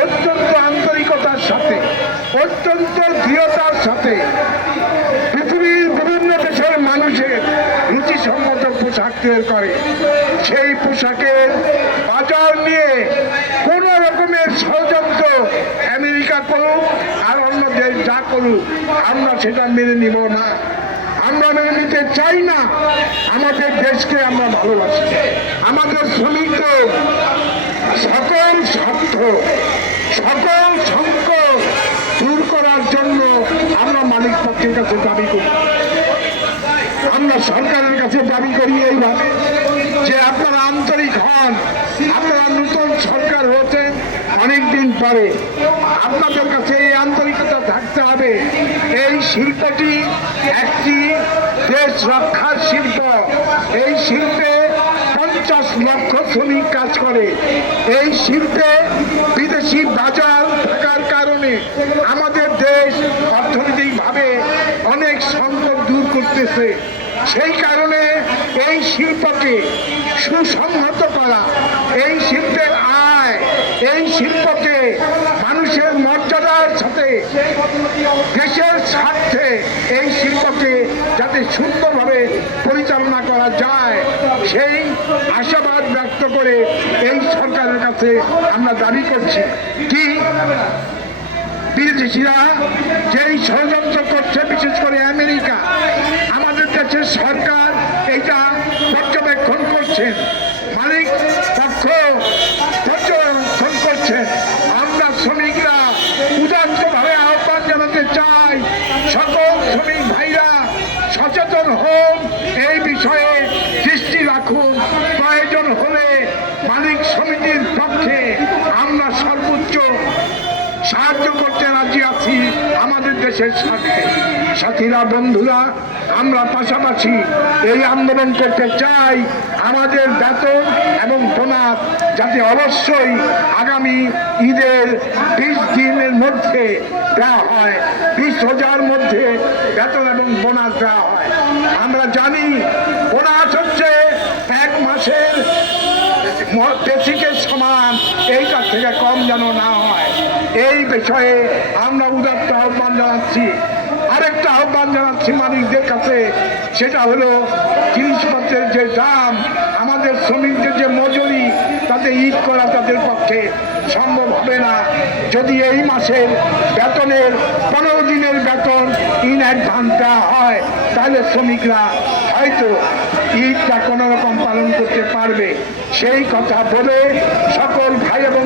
অত্যন্ত আন্তরিকতার সাথে, অত্যন্ত দৃঢ়তার সাথে পৃথিবীর বিভিন্ন দেশের মানুষের রুচিসম্মত পোশাক তৈরি করে। সেই পোশাকের বাজার নিয়ে কোন রকমের ষড়যন্ত্র আমেরিকা করুক আর অন্য দেশ যা করুক, আমরা সেটা মেনে নিব না। আমরা মেনে নিতে চাই না। আমাদের দেশকে আমরা ভালোবাসি। আমাদের শ্রমিকদের সকল স্বার্থ, সকল সংকট দূর করার জন্য আমরা মালিক পক্ষের কাছে দাবি করি। আমরা সরকারের কাছে দাবি করি এইভাবে যে আপনারা আন্তরিক হন। আপনারা নতুন সরকার হচ্ছেন অনেকদিন পরে, আপনাদের কাছে এই আন্তরিকতা থাকতে হবে। এই শিল্পটি একটি দেশ রক্ষার শিল্প। এই শিল্পে 50 লক্ষ শ্রমিক কাজ করে। এই শিল্পে বিদেশি বাজার থাকার কারণে আমাদের দেশ অর্থনৈতিকভাবে অনেক সংকট দূর করতেছে। সেই কারণে এই শিল্পকে সুসংহত করা, এই শিল্পের আয়, এই শিল্পকে মানুষের মর্যাদার সাথে দেশের স্বার্থে এই শিল্পকে যাতে সুন্দরভাবে পরিচালনা করা যায়, সেই আশাবাদ ব্যক্ত করে এই সরকারের কাছে আমরা দাবি করছি কি বিদেশিরা যেই ষড়যন্ত্র করছে, বিশেষ করে আমেরিকা, আমাদের দেশের সরকার এটা পর্যবেক্ষণ করছেন, মালিক পক্ষ পর্যবেক্ষণ করছেন। আমরা শ্রমিকরা উদাত্তভাবে আহ্বান জানাতে চাই, সকল শ্রমিক ভাইরা সচেতন হন, এই বিষয়ে দৃষ্টি রাখুন। প্রয়োজন হলে মালিক সমিতির পক্ষে আমরা সর্বোচ্চ সাহায্য করতে রাজি আছি আমাদের দেশের স্বার্থে। সাথীরা, বন্ধুরা, আমরা পাশাপাশি এই আন্দোলন করতে চাই আমাদের বেতন এবং বোনাস যাতে অবশ্যই আগামী ঈদের 20 দিনের মধ্যে দেওয়া হয়, 20,000 মধ্যে বেতন এবং বোনাস দেওয়া হয়। আমরা জানি বোনাস হচ্ছে 1 মাসের বেসিকের সমান, এইটার থেকে কম যেন না হয়। এই বিষয়ে আমরা উদাত্ত আহ্বান জানাচ্ছি। আরেকটা আহ্বান জানাচ্ছি মালিকদের কাছে, সেটা হলো জিনিসপত্রের যে দাম, আমাদের শ্রমিকদের যে মজুরি, তাতে ঈদ করা তাদের পক্ষে সম্ভব হবে না। যদি এই মাসের বেতনের 15 দিনের বেতন ইন অ্যাডভান্স দেওয়া হয়, তাহলে শ্রমিকরা হয়তো ঈদটা কোনো রকম পালন করতে পারবে। সেই কথা বলে সকল ভাই এবং